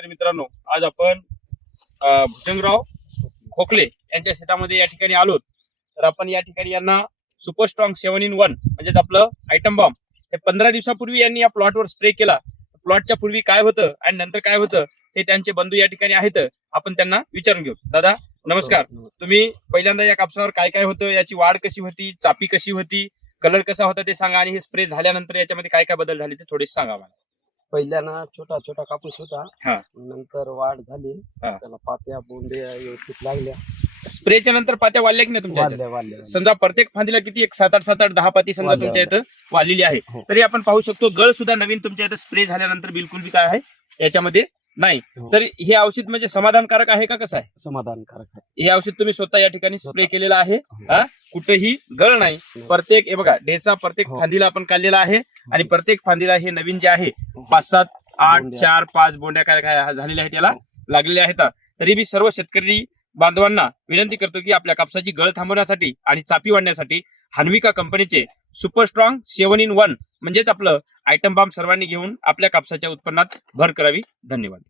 शेतकरी मित्रांनो, आज आपण भुजंगराव खोकले यांच्या शेतामध्ये या ठिकाणी आलो. तर आपण या ठिकाणी यांना सुपर स्ट्रॉंग 7-in-1 म्हणजेच आपलं आयटम बॉम्ब हे 15 दिवसापूर्वी यांनी या प्लॉटवर स्प्रे केला. प्लॉटच्या पूर्वी काय होतं आणि नंतर काय होतं हे त्यांचे बंधू या ठिकाणी आहेत. आपण त्यांना विचारून घेऊ. दादा नमस्कार. तुम्ही पहिल्यांदा या कापसावर काय काय होतं, याची वाढ कशी होती, चापी कशी होती, कलर कसा होता ते सांगा, आणि हे स्प्रे झाल्यानंतर याच्यामध्ये काय काय बदल झाले ते थोडेसे सांगा मला. पहिल्याना छोटा छोटा कापूस हा. होता, नंतर वाढ झाली, हा. त्याला पात्या बोंड्या व्यवस्थित लागल्या, स्प्रेच्या नंतर पात्या वाढल्या की नाही तुमच्या ह्याच्यात? वाढल्या समजा प्रत्येक फांदीला किती एक 7-8 7-8 10 पाती समजा वाढल्या, तुमच्या इथं वाढलेली आहे. हो. तरी आपण पाहू शकतो गळ सुद्धा नवीन तुमच्या इथं स्प्रे झाल्यानंतर बिलकुल बी काय आहे याच्यामध्ये नाही. हो. तर हे औषध म्हणजे समाधानकारक आहे का कसं आहे? समाधानकारक आहे. हे औषध तुम्ही स्वतः या ठिकाणी स्प्रे केलेलं आहे. हो. हा? कुठेही गळ नाही. प्रत्येक हे बघा ढेचा प्रत्येक हो. फांदीला आपण काढलेला आहे, आणि प्रत्येक फांदीला हे नवीन जे आहे 5 7 8 बोंड्या. 4 5 बोंड्या काय काय झालेल्या आहेत याला लागलेल्या आहेत. तरी मी सर्व शेतकरी बांधवांना विनंती करतो की आपल्या कापसाची गळ थांबवण्यासाठी आणि चापी वाढण्यासाठी हन्विका कंपनीचे सुपर स्ट्रॉंग 7-in-1 म्हणजेच आपलं आयटम बॉम्ब सर्वांनी घेऊन आपल्या कापसाच्या उत्पन्नात भर करावी. धन्यवाद.